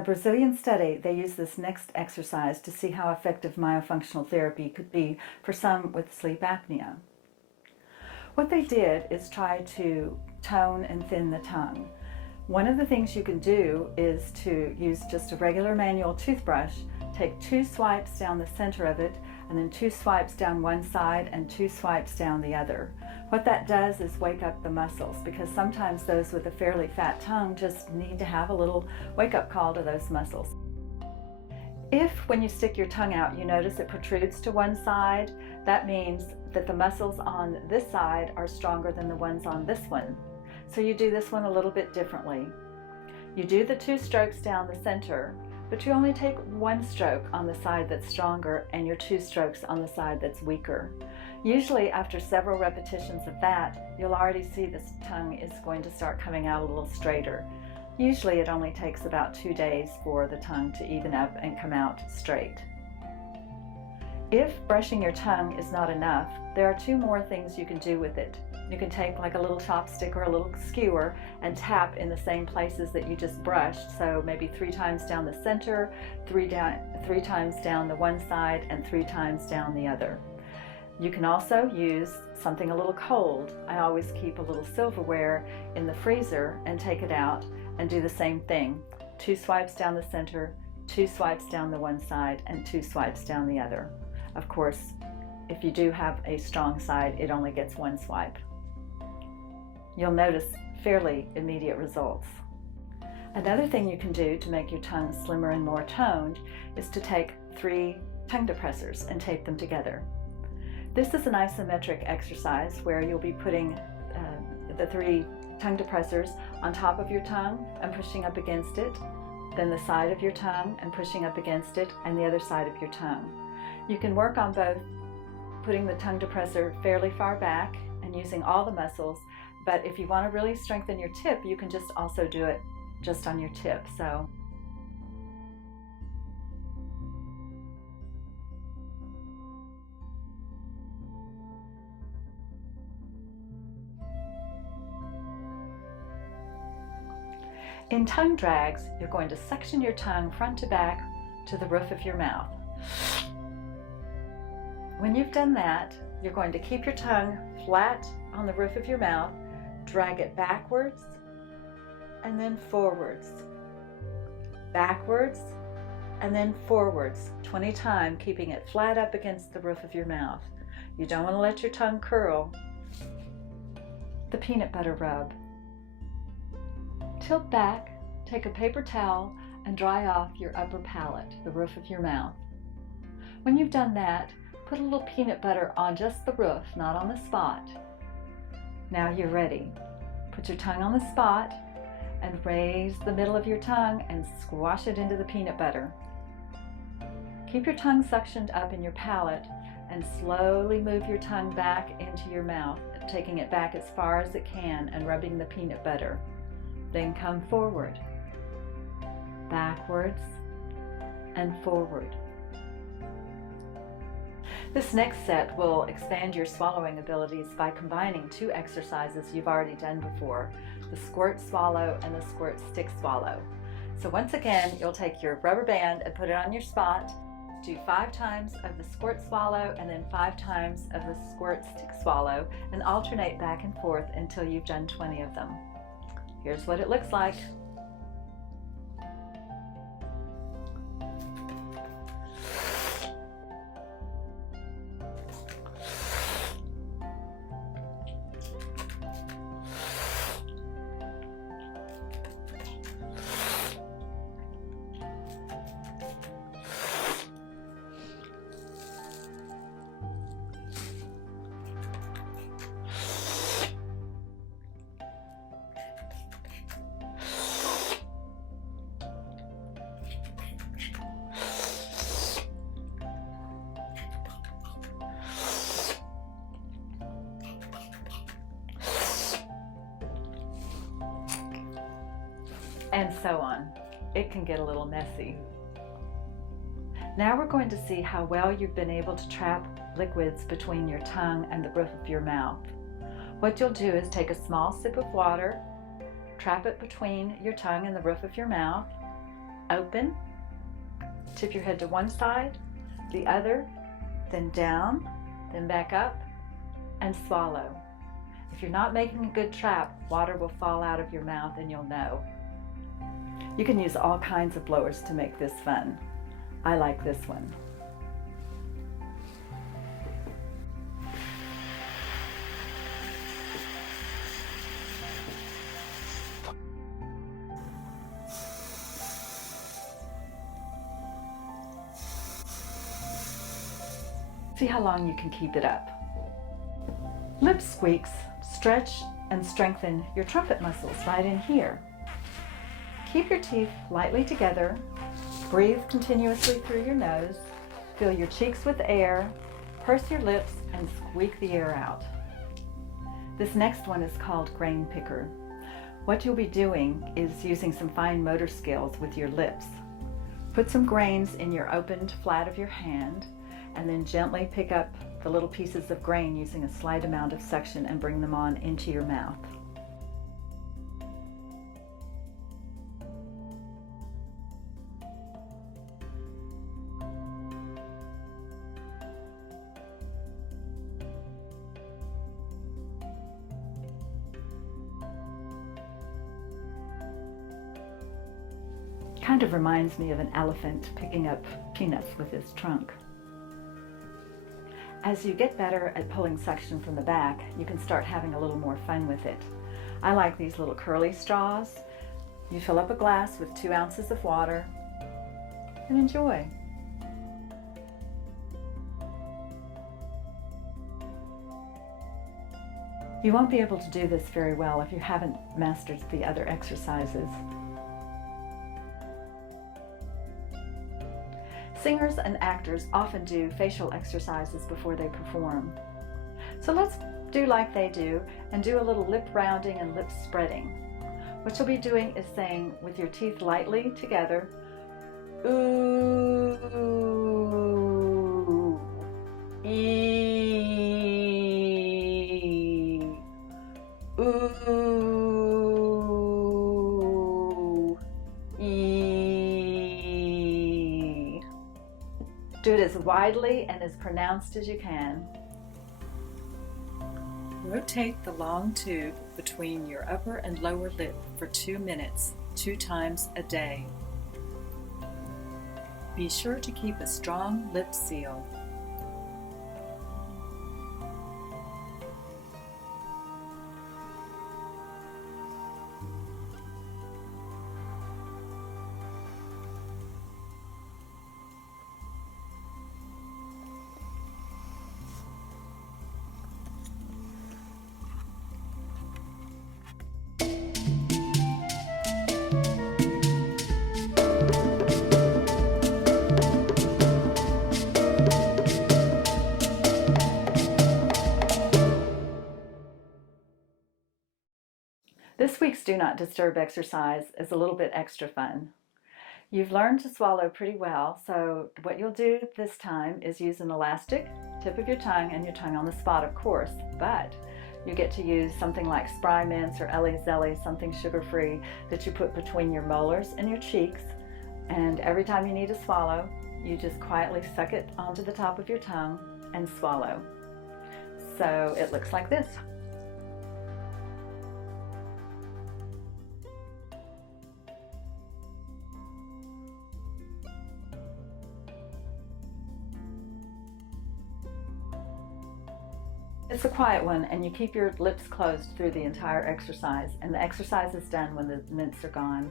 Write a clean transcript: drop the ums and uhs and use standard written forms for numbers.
a Brazilian study, they used this next exercise to see how effective myofunctional therapy could be for some with sleep apnea. What they did is try to tone and thin the tongue. One of the things you can do is to use just a regular manual toothbrush, take 2 swipes down the center of it, and then 2 swipes down one side and 2 swipes down the other. What that does is wake up the muscles, because sometimes those with a fairly fat tongue just need to have a little wake-up call to those muscles. If, when you stick your tongue out, you notice it protrudes to one side, that means that the muscles on this side are stronger than the ones on this one. So you do this one a little bit differently. You do the 2 strokes down the center, but you only take 1 stroke on the side that's stronger and your 2 strokes on the side that's weaker. Usually after several repetitions of that, you'll already see this tongue is going to start coming out a little straighter. Usually it only takes about 2 days for the tongue to even up and come out straight. If brushing your tongue is not enough, there are 2 more things you can do with it. You can take like a little chopstick or a little skewer and tap in the same places that you just brushed. So maybe 3 times down the center, 3 times down the one side, and 3 times down the other. You can also use something a little cold. I always keep a little silverware in the freezer and take it out and do the same thing. 2 swipes down the center, 2 swipes down the one side, and 2 swipes down the other. Of course, if you do have a strong side, it only gets 1 swipe. You'll notice fairly immediate results. Another thing you can do to make your tongue slimmer and more toned is to take 3 tongue depressors and tape them together. This is an isometric exercise where you'll be putting the 3 tongue depressors on top of your tongue and pushing up against it, then the side of your tongue and pushing up against it, and the other side of your tongue. You can work on both putting the tongue depressor fairly far back and using all the muscles, but if you want to really strengthen your tip, you can just also do it just on your tip. In tongue drags, you're going to suction your tongue front to back to the roof of your mouth. When you've done that, you're going to keep your tongue flat on the roof of your mouth, drag it backwards and then forwards, backwards and then forwards 20 times, keeping it flat up against the roof of your mouth. You don't want to let your tongue curl. The peanut butter rub. Tilt back, take a paper towel and dry off your upper palate, the roof of your mouth. When you've done that, put a little peanut butter on just the roof, not on the spot. Now you're ready. Put your tongue on the spot and raise the middle of your tongue and squash it into the peanut butter. Keep your tongue suctioned up in your palate and slowly move your tongue back into your mouth, taking it back as far as it can and rubbing the peanut butter. Then come forward, backwards, and forward. This next set will expand your swallowing abilities by combining 2 exercises you've already done before, the squirt swallow and the squirt stick swallow. So once again, you'll take your rubber band and put it on your spot, do 5 times of the squirt swallow and then 5 times of the squirt stick swallow, and alternate back and forth until you've done 20 of them. Here's what it looks like. And so on. It can get a little messy. Now we're going to see how well you've been able to trap liquids between your tongue and the roof of your mouth. What you'll do is take a small sip of water, trap it between your tongue and the roof of your mouth, open, tip your head to one side, the other, then down, then back up, and swallow. If you're not making a good trap, water will fall out of your mouth and you'll know. You can use all kinds of blowers to make this fun. I like this one. See how long you can keep it up. Lip squeaks stretch and strengthen your trumpet muscles right in here. Keep your teeth lightly together. Breathe continuously through your nose. Fill your cheeks with air. Purse your lips and squeak the air out. This next one is called grain picker. What you'll be doing is using some fine motor skills with your lips. Put some grains in your opened flat of your hand, and then gently pick up the little pieces of grain using a slight amount of suction and bring them on into your mouth. Kind of reminds me of an elephant picking up peanuts with his trunk. As you get better at pulling suction from the back, you can start having a little more fun with it. I like these little curly straws. You fill up a glass with 2 ounces of water and enjoy. You won't be able to do this very well if you haven't mastered the other exercises. Singers and actors often do facial exercises before they perform. So let's do like they do and do a little lip rounding and lip spreading. What you'll be doing is saying with your teeth lightly together, ooh, ee, ooh, ee. Do it as widely and as pronounced as you can. Rotate the long tube between your upper and lower lip for 2 minutes, 2 times a day. Be sure to keep a strong lip seal. This week's Do Not Disturb exercise is a little bit extra fun. You've learned to swallow pretty well, so what you'll do this time is use an elastic, tip of your tongue, and your tongue on the spot, of course, but you get to use something like Spry Mints or Ellie Zelly, something sugar-free that you put between your molars and your cheeks, and every time you need to swallow, you just quietly suck it onto the top of your tongue and swallow. So it looks like this. It's a quiet one, and you keep your lips closed through the entire exercise, and the exercise is done when the mints are gone.